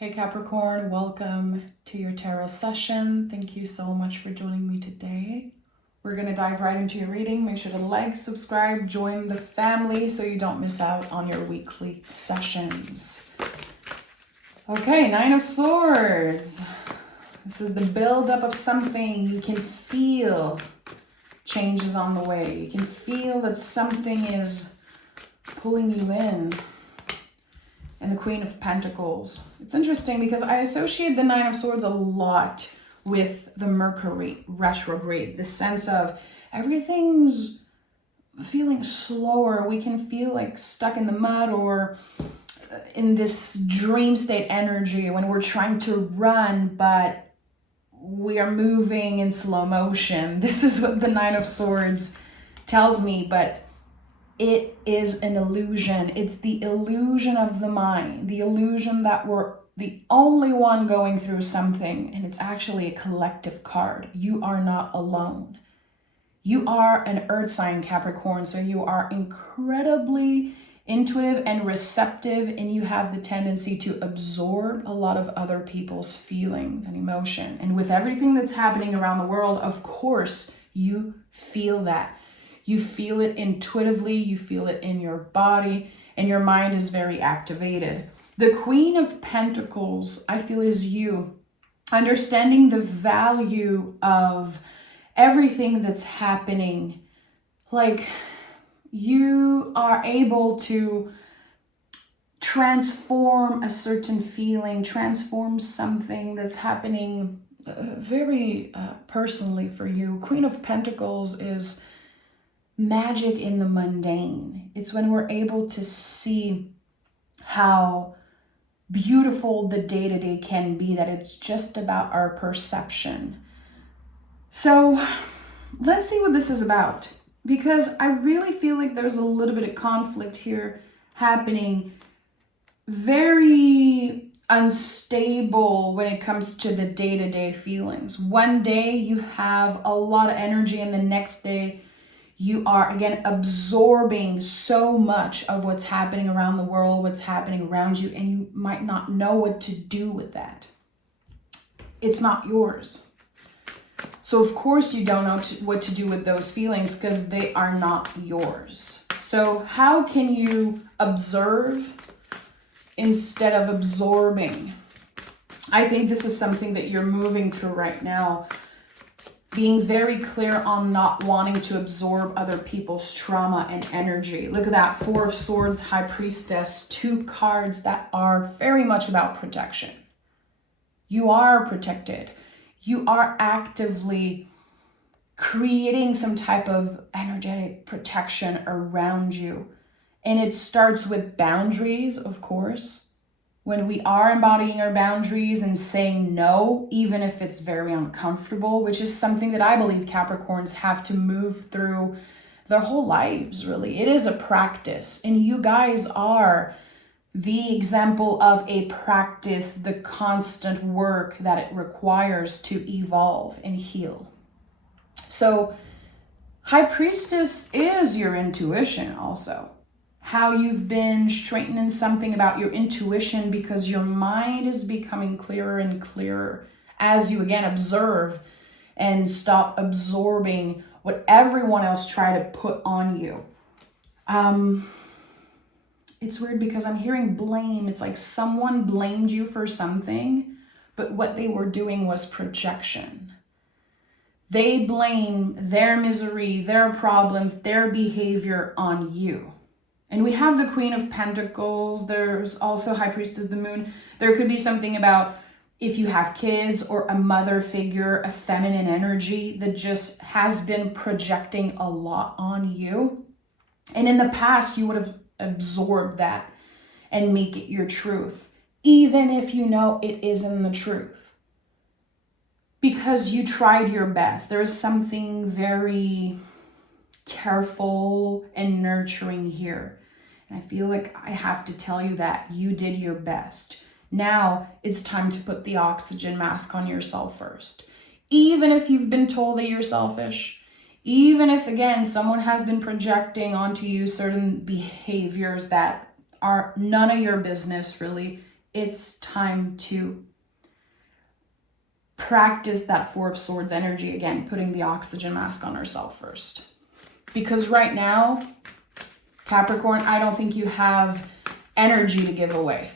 Hey Capricorn, welcome to your tarot session. Thank you so much for joining me today. We're going to dive right into your reading. Make sure to like, subscribe, join the family so you don't miss out on your weekly sessions. Okay, Nine of Swords. This is the buildup of something. You can feel changes on the way. You can feel that something is pulling you in. And the Queen of Pentacles. It's interesting because I associate the Nine of Swords a lot with the Mercury retrograde. The sense of everything's feeling slower. We can feel like stuck in the mud or in this dream state energy when we're trying to run, but we are moving in slow motion. This is what the Nine of Swords tells me, but it is an illusion. It's the illusion of the mind, the illusion that we're the only one going through something, and it's actually a collective card. You are not alone. You are an earth sign, Capricorn, so you are incredibly intuitive and receptive, and you have the tendency to absorb a lot of other people's feelings and emotion. And with everything that's happening around the world, of course, you feel that. You feel it intuitively, you feel it in your body, and your mind is very activated. The Queen of Pentacles, I feel, is you. Understanding the value of everything that's happening. Like, you are able to transform a certain feeling, transform something that's happening very personally for you. Queen of Pentacles is magic in the mundane. It's when we're able to see how beautiful the day-to-day can be, that it's just about our perception. So let's see what this is about, because I really feel like there's a little bit of conflict here happening. Very unstable when it comes to the day-to-day feelings. One day you have a lot of energy, and the next day you are, again, absorbing so much of what's happening around the world, what's happening around you, and you might not know what to do with that. It's not yours. So of course you don't know what to do with those feelings because they are not yours. So how can you observe instead of absorbing? I think this is something that you're moving through right now. Being very clear on not wanting to absorb other people's trauma and energy. Look at that, Four of Swords, High Priestess, two cards that are very much about protection. You are protected. You are actively creating some type of energetic protection around you. And it starts with boundaries, of course. When we are embodying our boundaries and saying no, even if it's very uncomfortable, which is something that I believe Capricorns have to move through their whole lives, really. It is a practice, and you guys are the example of a practice, the constant work that it requires to evolve and heal. So High Priestess is your intuition also. How you've been straightening something about your intuition because your mind is becoming clearer and clearer as you, again, observe and stop absorbing what everyone else tried to put on you. It's weird because I'm hearing blame. It's like someone blamed you for something, but what they were doing was projection. They blame their misery, their problems, their behavior on you. And we have the Queen of Pentacles. There's also High Priestess, the Moon. There could be something about if you have kids or a mother figure, a feminine energy that just has been projecting a lot on you. And in the past, you would have absorbed that and make it your truth, even if you know it isn't the truth. Because you tried your best. There is something very careful and nurturing here. And I feel like I have to tell you that you did your best. Now it's time to put the oxygen mask on yourself first. Even if you've been told that you're selfish, even if, again, someone has been projecting onto you certain behaviors that are none of your business, really, it's time to practice that Four of Swords energy again, putting the oxygen mask on ourselves first. Because right now, Capricorn, I don't think you have energy to give away.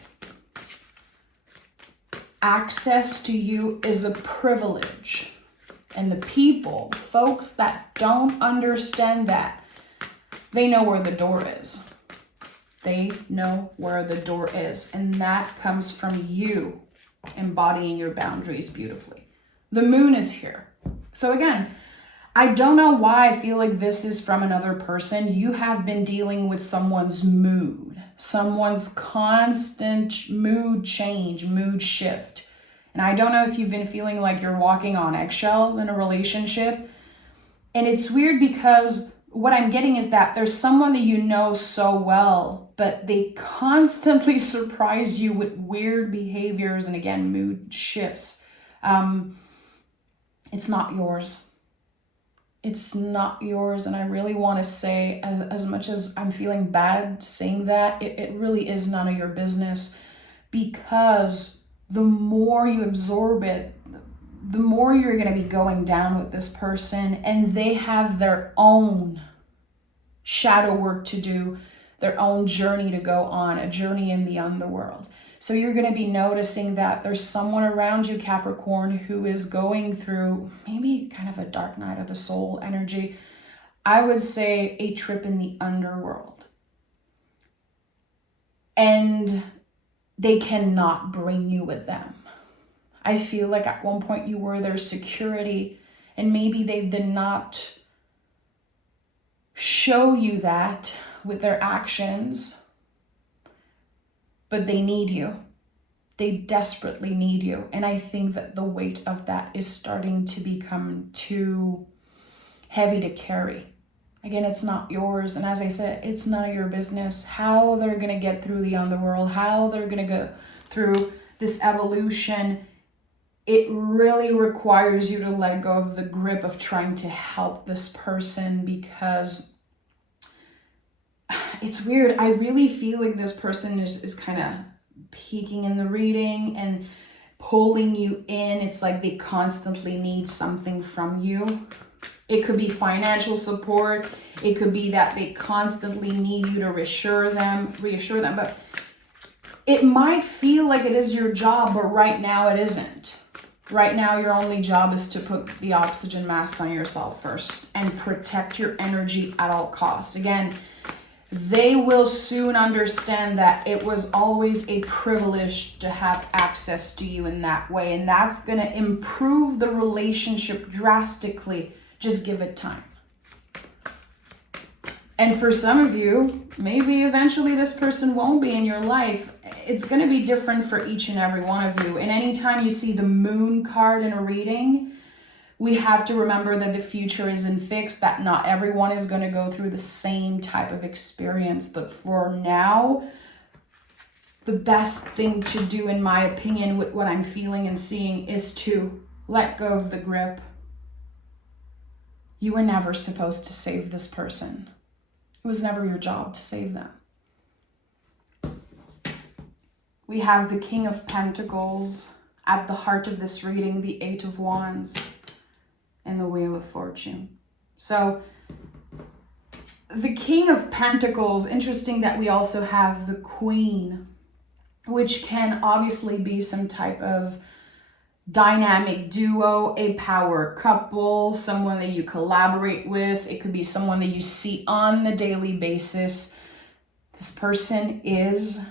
Access to you is a privilege. And the people, folks that don't understand that, they know where the door is. They know where the door is. And that comes from you embodying your boundaries beautifully. The moon is here. So again, I don't know why I feel like this is from another person. You have been dealing with someone's mood, someone's constant mood change, mood shift. And I don't know if you've been feeling like you're walking on eggshells in a relationship. And it's weird because what I'm getting is that there's someone that you know so well, but they constantly surprise you with weird behaviors and again, mood shifts. It's not yours. It's not yours. And I really want to say, as much as I'm feeling bad saying that, it really is none of your business, because the more you absorb it, the more you're going to be going down with this person, and they have their own shadow work to do, their own journey to go on, a journey in the underworld. So you're going to be noticing that there's someone around you, Capricorn, who is going through maybe kind of a dark night of the soul energy. I would say a trip in the underworld. And they cannot bring you with them. I feel like at one point you were their security, and maybe they did not show you that with their actions, but they need you. They desperately need you. And I think that the weight of that is starting to become too heavy to carry. Again, it's not yours. And as I said, it's none of your business how they're going to get through the underworld, how they're going to go through this evolution. It really requires you to let go of the grip of trying to help this person, because it's weird. I really feel like this person is kind of peeking in the reading and pulling you in. It's like they constantly need something from you. It could be financial support. It could be that they constantly need you to reassure them, but it might feel like it is your job, but right now it isn't. Right now, your only job is to put the oxygen mask on yourself first and protect your energy at all costs. Again, they will soon understand that it was always a privilege to have access to you in that way. And that's going to improve the relationship drastically. Just give it time. And for some of you, maybe eventually this person won't be in your life. It's going to be different for each and every one of you. And anytime you see the moon card in a reading, we have to remember that the future isn't fixed, that not everyone is going to go through the same type of experience. But for now, the best thing to do, in my opinion, with what I'm feeling and seeing, is to let go of the grip. You were never supposed to save this person. It was never your job to save them. We have the King of Pentacles at the heart of this reading, the Eight of Wands, and the Wheel of Fortune. So the King of Pentacles, interesting that we also have the Queen, which can obviously be some type of dynamic duo, a power couple, someone that you collaborate with. It could be someone that you see on the daily basis. This person is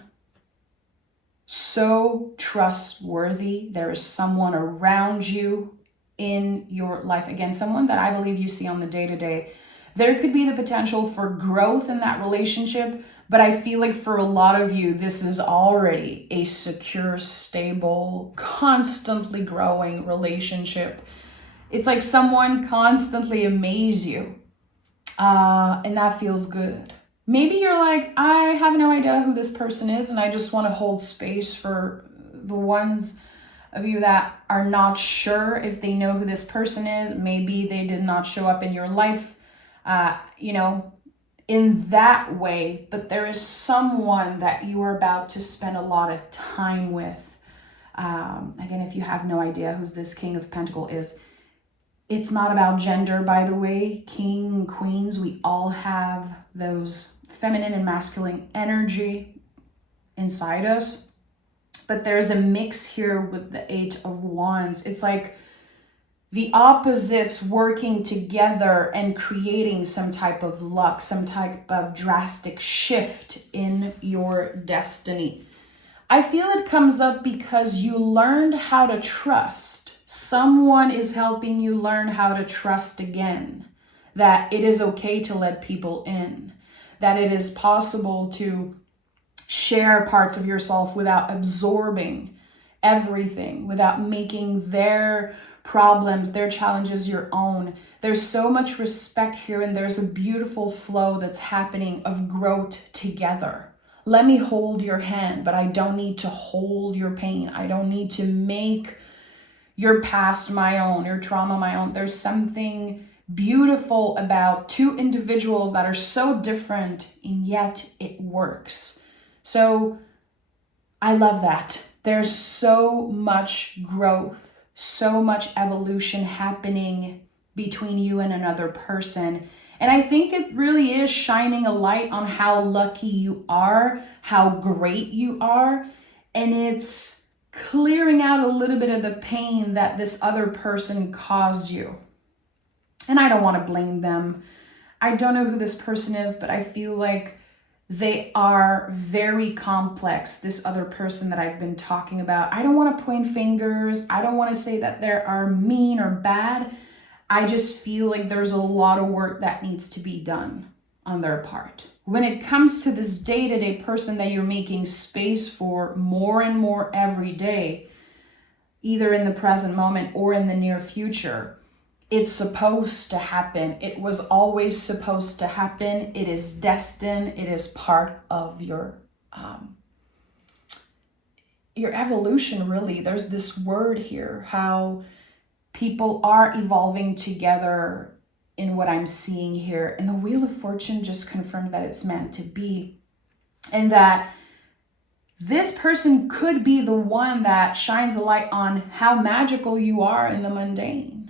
so trustworthy. There is someone around you in your life. Again, someone that I believe you see on the day-to-day. There could be the potential for growth in that relationship, but I feel like for a lot of you, this is already a secure, stable, constantly growing relationship. It's like someone constantly amazes you, and that feels good. Maybe you're like, I have no idea who this person is, and I just want to hold space for the ones of you that are not sure if they know who this person is. Maybe they did not show up in your life, in that way, but there is someone that you are about to spend a lot of time with. Again, if you have no idea who's this King of Pentacles is, it's not about gender, by the way. King, queens, we all have those feminine and masculine energy inside us. But there's a mix here with the Eight of Wands. It's like the opposites working together and creating some type of luck, some type of drastic shift in your destiny. I feel it comes up because you learned how to trust. Someone is helping you learn how to trust again. That it is okay to let people in. That it is possible to share parts of yourself without absorbing everything, without making their problems, their challenges your own. There's so much respect here, and there's a beautiful flow that's happening of growth together. Let me hold your hand, but I don't need to hold your pain. I don't need to make your past my own, your trauma my own. There's something beautiful about two individuals that are so different, and yet it works. So I love that. There's so much growth, so much evolution happening between you and another person. And I think it really is shining a light on how lucky you are, how great you are. And it's clearing out a little bit of the pain that this other person caused you. And I don't want to blame them. I don't know who this person is, but I feel like they are very complex, this other person that I've been talking about. I don't want to point fingers. I don't want to say that they are mean or bad. I just feel like there's a lot of work that needs to be done on their part. When it comes to this day-to-day person that you're making space for more and more every day, either in the present moment or in the near future, it's supposed to happen. It was always supposed to happen. It is destined. It is part of your evolution, really. There's this word here, how people are evolving together in what I'm seeing here. And the Wheel of Fortune just confirmed that it's meant to be. And that this person could be the one that shines a light on how magical you are in the mundane.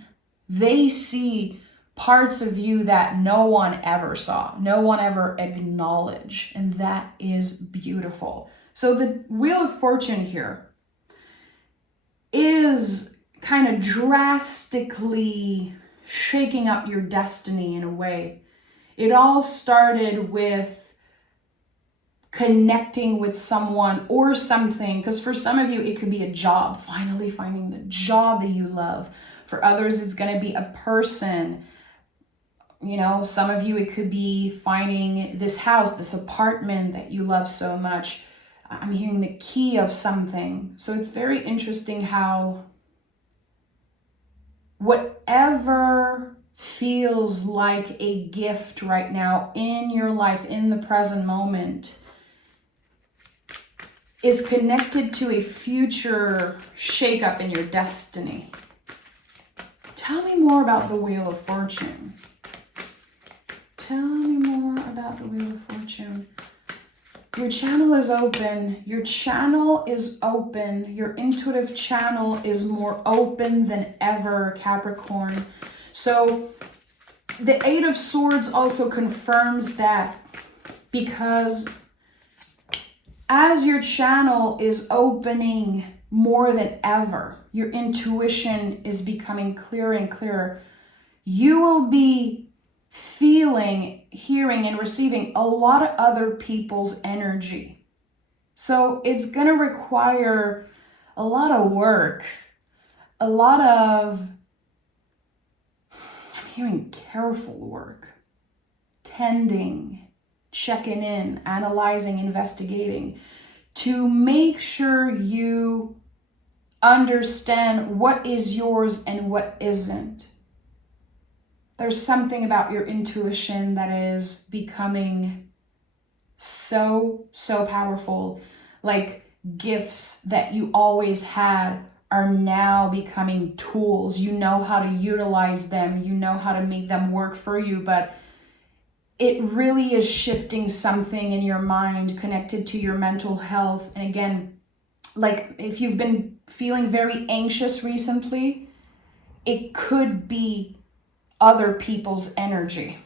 They see parts of you that no one ever saw, no one ever acknowledged, and that is beautiful. So the Wheel of Fortune here is kind of drastically shaking up your destiny in a way. It all started with connecting with someone or something, because for some of you, it could be a job, finally finding the job that you love. For others, it's going to be a person. You know, some of you, it could be finding this house, this apartment that you love so much. I'm hearing the key of something. So it's very interesting how whatever feels like a gift right now in your life, in the present moment, is connected to a future shakeup in your destiny. Tell me more about the Wheel of Fortune. Tell me more about the Wheel of Fortune. Your channel is open. Your channel is open. Your intuitive channel is more open than ever, Capricorn. So the Eight of Swords also confirms that, because as your channel is opening more than ever, your intuition is becoming clearer and clearer. You will be feeling, hearing, and receiving a lot of other people's energy. So it's going to require a lot of work, a lot of, I'm hearing careful work, tending, checking in, analyzing, investigating, to make sure you understand what is yours and what isn't. There's something about your intuition that is becoming so powerful. Like gifts that you always had are now becoming tools. You know how to utilize them. You know how to make them work for you. But it really is shifting something in your mind connected to your mental health. And again, like if you've been feeling very anxious recently, it could be other people's energy.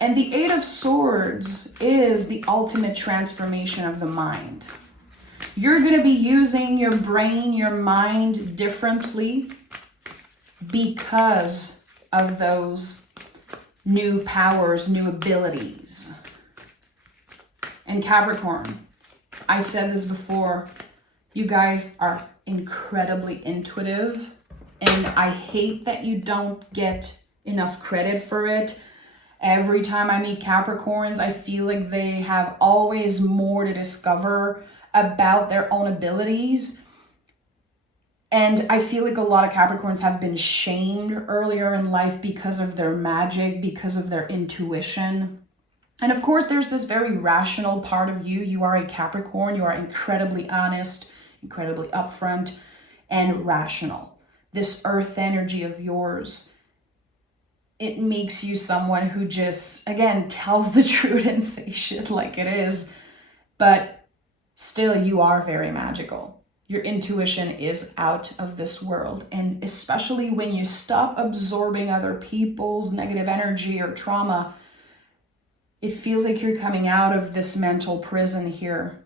And the Eight of Swords is the ultimate transformation of the mind. You're going to be using your brain, your mind differently because of those new powers, new abilities. And Capricorn, I said this before, you guys are incredibly intuitive, and I hate that you don't get enough credit for it. Every time I meet Capricorns, I feel like they have always more to discover about their own abilities. And I feel like a lot of Capricorns have been shamed earlier in life because of their magic, because of their intuition. And of course, there's this very rational part of you. You are a Capricorn. You are incredibly honest, incredibly upfront, and rational. This earth energy of yours, it makes you someone who just, again, tells the truth and says shit like it is. But still, you are very magical. Your intuition is out of this world. And especially when you stop absorbing other people's negative energy or trauma, it feels like you're coming out of this mental prison here,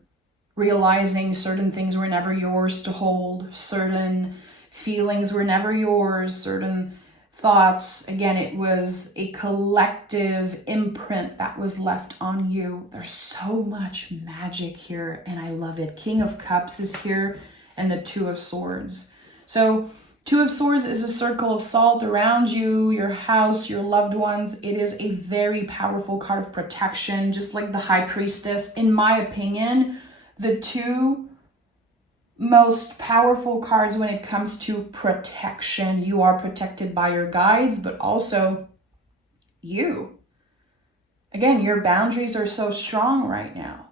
realizing certain things were never yours to hold, certain feelings were never yours, certain thoughts. Again, it was a collective imprint that was left on you. There's so much magic here, and I love it. King of Cups is here, and the Two of Swords. So Two of Swords is a circle of salt around you, your house, your loved ones. It is a very powerful card of protection, just like the High Priestess. In my opinion, the two most powerful cards when it comes to protection. You are protected by your guides, but also you. Again, your boundaries are so strong right now.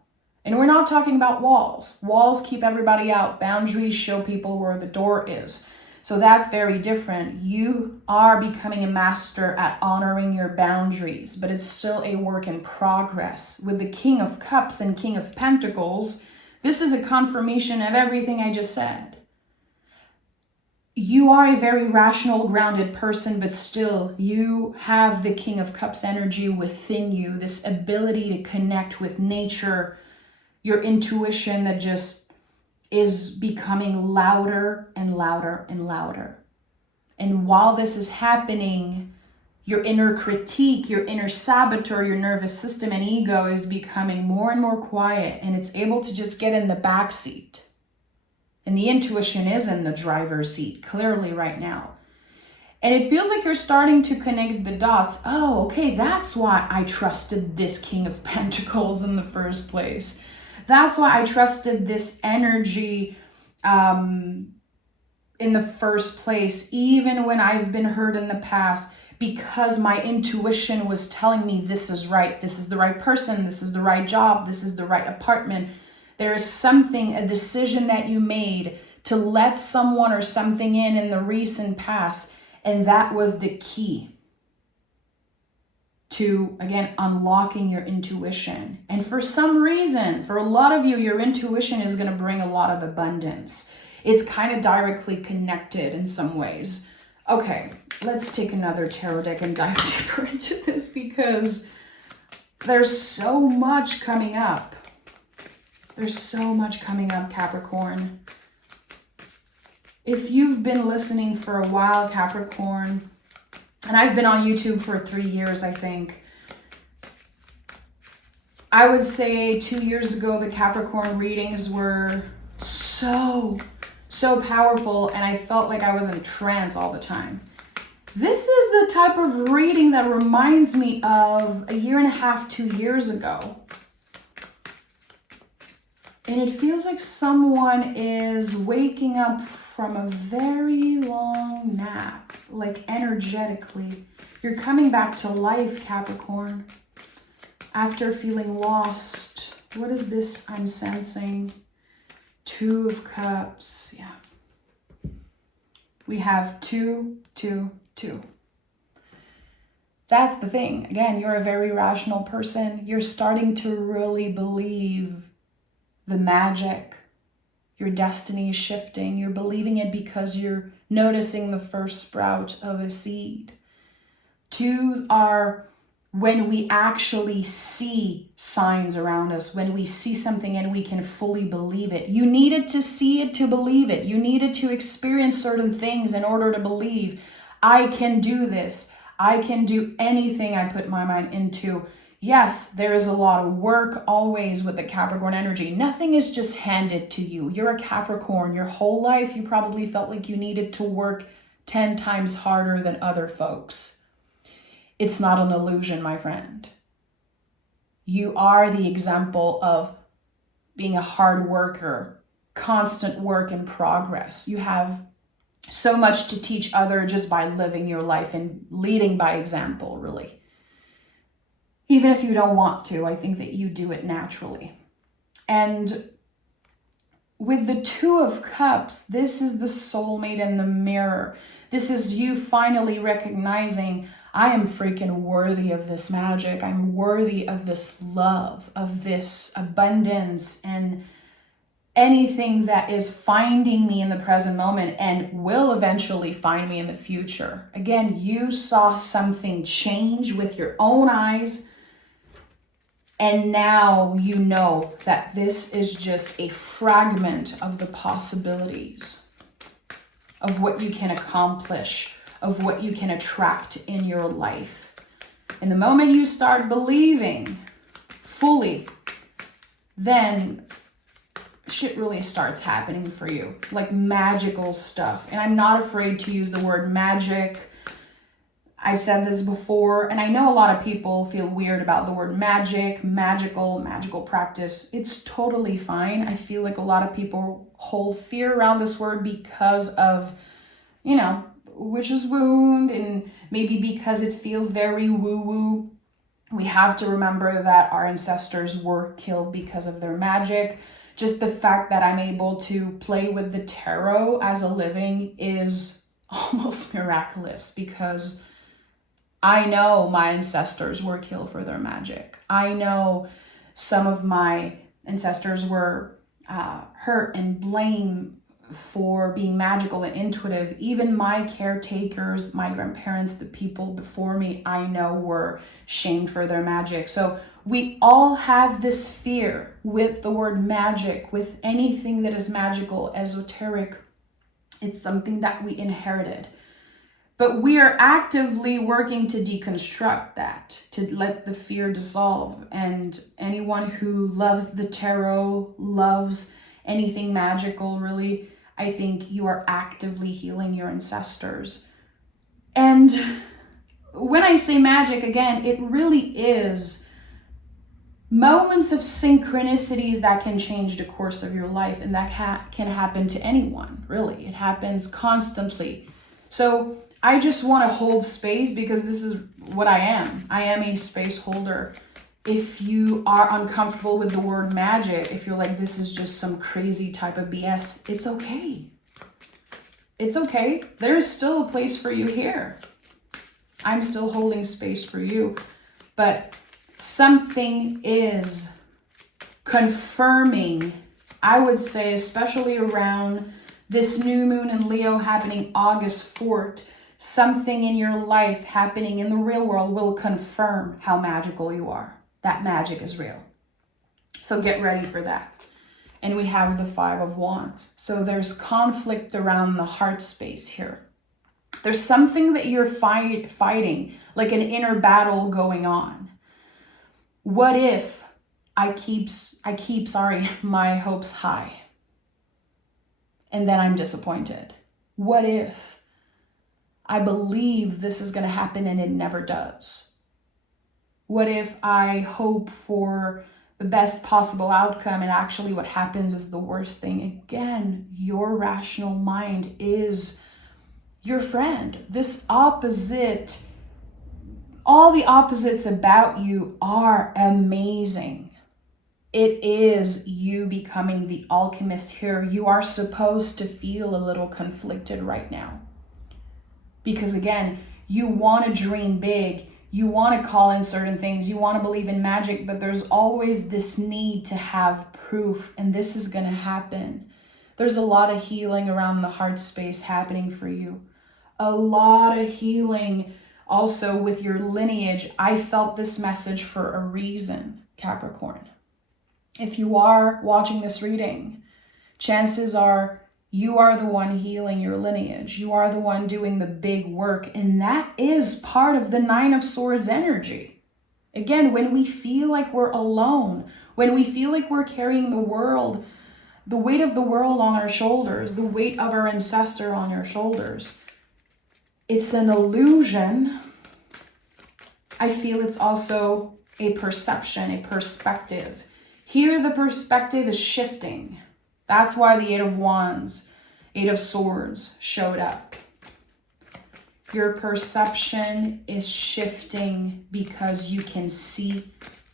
And we're not talking about walls. Walls keep everybody out. Boundaries show people where the door is. So that's very different. You are becoming a master at honoring your boundaries, but it's still a work in progress. With the King of Cups and King of Pentacles, this is a confirmation of everything I just said. You are a very rational, grounded person, but still you have the King of Cups energy within you, this ability to connect with nature, your intuition that just is becoming louder and louder and louder. And while this is happening, your inner critique, your inner saboteur, your nervous system and ego is becoming more and more quiet, and it's able to just get in the back seat. And the intuition is in the driver's seat, clearly right now. And it feels like you're starting to connect the dots. Oh, okay, that's why I trusted this King of Pentacles in the first place. That's why I trusted this energy in the first place, even when I've been hurt in the past, because my intuition was telling me this is right, this is the right person, this is the right job, this is the right apartment. There is something, a decision that you made to let someone or something in the recent past, and that was the key to, again, unlocking your intuition. And for some reason, for a lot of you, your intuition is going to bring a lot of abundance. It's kind of directly connected in some ways. Okay, let's take another tarot deck and dive deeper into this because there's so much coming up. There's so much coming up, Capricorn. If you've been listening for a while, Capricorn, and I've been on YouTube for 3 years, I think, I would say 2 years ago, the Capricorn readings were so powerful, and I felt like I was in trance all the time. This is the type of reading that reminds me of 1.5 to 2 years ago. And it feels like someone is waking up from a very long nap, like energetically. You're coming back to life, Capricorn, after feeling lost. What is this I'm sensing? Two of Cups, yeah. We have 2, 2, 2. That's the thing. Again, you're a very rational person. You're starting to really believe the magic. Your destiny is shifting. You're believing it because you're noticing the first sprout of a seed. Twos are when we actually see signs around us, when we see something and we can fully believe it. You needed to see it to believe it. You needed to experience certain things in order to believe, I can do this. I can do anything I put my mind into. Yes, there is a lot of work always with the Capricorn energy. Nothing is just handed to you. You're a Capricorn. Your whole life, you probably felt like you needed to work 10 times harder than other folks. It's not an illusion, my friend. You are the example of being a hard worker, constant work in progress. You have so much to teach others just by living your life and leading by example, really. Even if you don't want to, I think that you do it naturally. And with the Two of Cups, this is the soulmate in the mirror. This is you finally recognizing, I am freaking worthy of this magic. I'm worthy of this love, of this abundance, and anything that is finding me in the present moment and will eventually find me in the future. Again, you saw something change with your own eyes, and now you know that this is just a fragment of the possibilities of what you can accomplish, of what you can attract in your life. And the moment you start believing fully, then shit really starts happening for you, like magical stuff. And I'm not afraid to use the word magic. I've said this before, and I know a lot of people feel weird about the word magic, magical practice. It's totally fine. I feel like a lot of people hold fear around this word because of, witch's wound, and maybe because it feels very woo-woo. We have to remember that our ancestors were killed because of their magic. Just the fact that I'm able to play with the tarot as a living is almost miraculous, because I know my ancestors were killed for their magic. I know some of my ancestors were hurt and blamed for being magical and intuitive. Even my caretakers, my grandparents, the people before me, I know were shamed for their magic. So we all have this fear with the word magic, with anything that is magical, esoteric. It's something that we inherited. But we are actively working to deconstruct that, to let the fear dissolve. And anyone who loves the tarot, loves anything magical, really, I think you are actively healing your ancestors. And when I say magic, again, it really is moments of synchronicities that can change the course of your life, and that can happen to anyone, really. It happens constantly. So I just want to hold space, because this is what I am. I am a space holder. If you are uncomfortable with the word magic, if you're like, this is just some crazy type of BS, it's okay. It's okay. There's still a place for you here. I'm still holding space for you. But something is confirming, I would say, especially around this new moon in Leo happening August 4th, something in your life happening in the real world will confirm how magical you are. That magic is real. So get ready for that. And we have the Five of Wands. So there's conflict around the heart space here. There's something that you're fighting, like an inner battle going on. What if I keep my hopes high, and then I'm disappointed? What if I believe this is going to happen and it never does? What if I hope for the best possible outcome and actually what happens is the worst thing? Again, your rational mind is your friend. This opposite, all the opposites about you are amazing. It is you becoming the alchemist here. You are supposed to feel a little conflicted right now. Because again, you want to dream big. You want to call in certain things. You want to believe in magic, but there's always this need to have proof, and this is going to happen. There's a lot of healing around the heart space happening for you. A lot of healing also with your lineage. I felt this message for a reason, Capricorn. If you are watching this reading, chances are you are the one healing your lineage. You are the one doing the big work, and that is part of the Nine of Swords energy. Again, when we feel like we're alone, when we feel like we're carrying the world, the weight of the world on our shoulders, the weight of our ancestor on your shoulders, it's an illusion. I feel it's also a perception, a perspective. Here, the perspective is shifting. That's why the Eight of Wands, Eight of Swords showed up. Your perception is shifting because you can see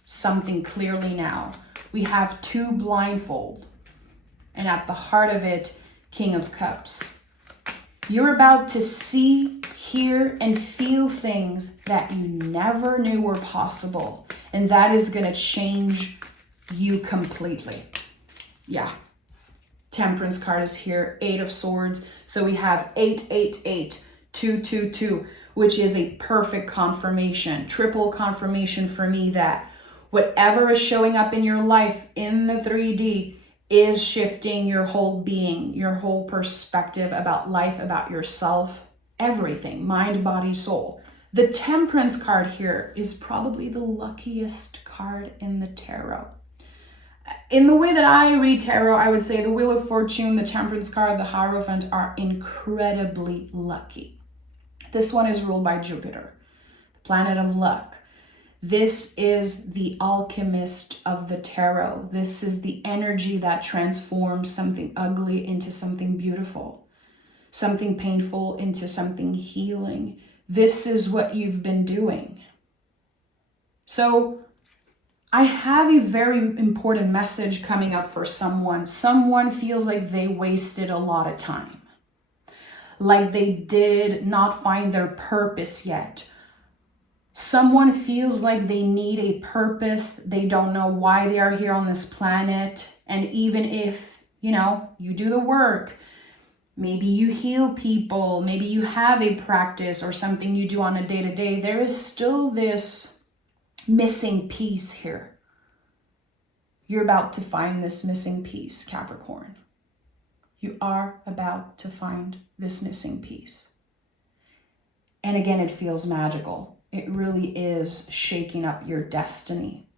something clearly now. We have two blindfold, and at the heart of it, King of Cups. You're about to see, hear, and feel things that you never knew were possible, and that is going to change you completely. Yeah. Temperance card is here, Eight of Swords. So we have 888, 222, which is a perfect confirmation, triple confirmation for me that whatever is showing up in your life in the 3D is shifting your whole being, your whole perspective about life, about yourself, everything, mind, body, soul. The Temperance card here is probably the luckiest card in the tarot. In the way that I read tarot, I would say the Wheel of Fortune, the Temperance card, the Hierophant are incredibly lucky. This one is ruled by Jupiter, the planet of luck. This is the alchemist of the tarot. This is the energy that transforms something ugly into something beautiful, something painful into something healing. This is what you've been doing. So I have a very important message coming up for someone. Someone feels like they wasted a lot of time, like they did not find their purpose yet. Someone feels like they need a purpose. They don't know why they are here on this planet. And even if, you do the work, maybe you heal people, maybe you have a practice or something you do on a day-to-day, there is still this missing piece here. You're about to find this missing piece, Capricorn. You are about to find this missing piece. And again, it feels magical. It really is shaking up your destiny.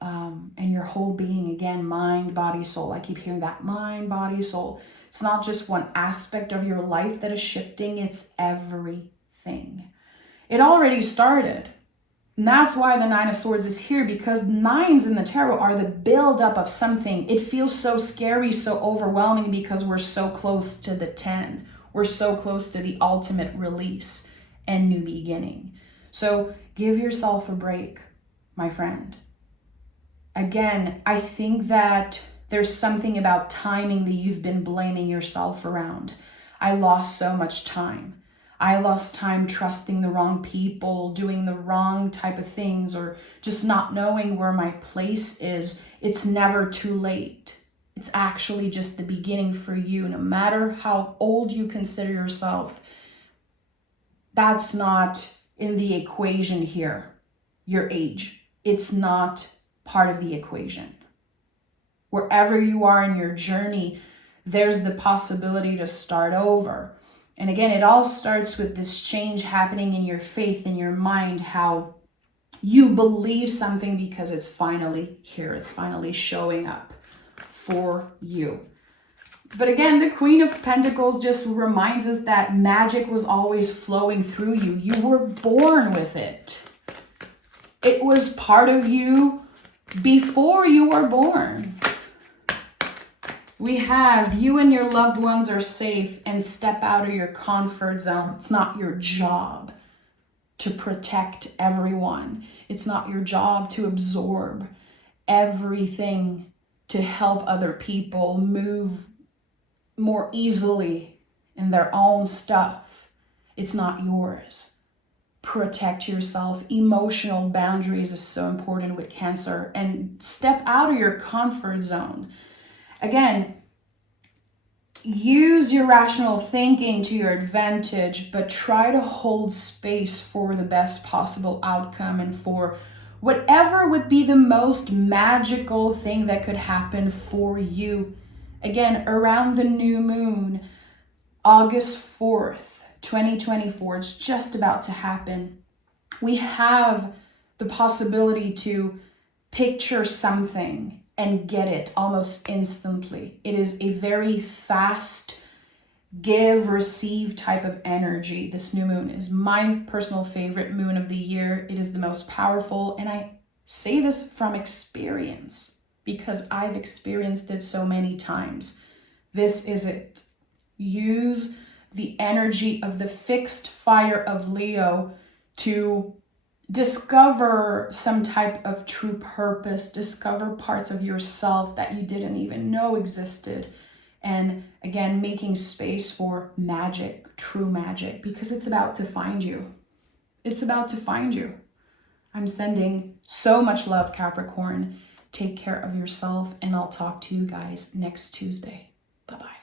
And your whole being, again, mind, body, soul. I keep hearing that, mind, body, soul. It's not just one aspect of your life that is shifting, it's everything. It already started. And that's why the Nine of Swords is here, because nines in the tarot are the buildup of something. It feels so scary, so overwhelming because we're so close to the 10. We're so close to the ultimate release and new beginning. So give yourself a break, my friend. Again, I think that there's something about timing that you've been blaming yourself around. I lost so much time. I lost time trusting the wrong people, doing the wrong type of things, or just not knowing where my place is. It's never too late. It's actually just the beginning for you. No matter how old you consider yourself, that's not in the equation here, your age. It's not part of the equation. Wherever you are in your journey, there's the possibility to start over. And again, it all starts with this change happening in your faith, in your mind, how you believe something because it's finally here. It's finally showing up for you. But again, the Queen of Pentacles just reminds us that magic was always flowing through you. You were born with it. It was part of you before you were born. We have you and your loved ones are safe and step out of your comfort zone. It's not your job to protect everyone. It's not your job to absorb everything, to help other people move more easily in their own stuff. It's not yours. protect yourself. Emotional boundaries is so important with Cancer, and step out of your comfort zone. Again, use your rational thinking to your advantage, but try to hold space for the best possible outcome and for whatever would be the most magical thing that could happen for you. Again, around the new moon, August 4th, 2024, it's just about to happen. We have the possibility to picture something and get it almost instantly. It is a very fast give, receive type of energy. This new moon is my personal favorite moon of the year. It is the most powerful, and I say this from experience because I've experienced it so many times. This is it. Use the energy of the fixed fire of Leo to discover some type of true purpose, discover parts of yourself that you didn't even know existed. And again, making space for magic, true magic, because it's about to find you. It's about to find you. I'm sending so much love, Capricorn. Take care of yourself, and I'll talk to you guys next Tuesday. Bye-bye.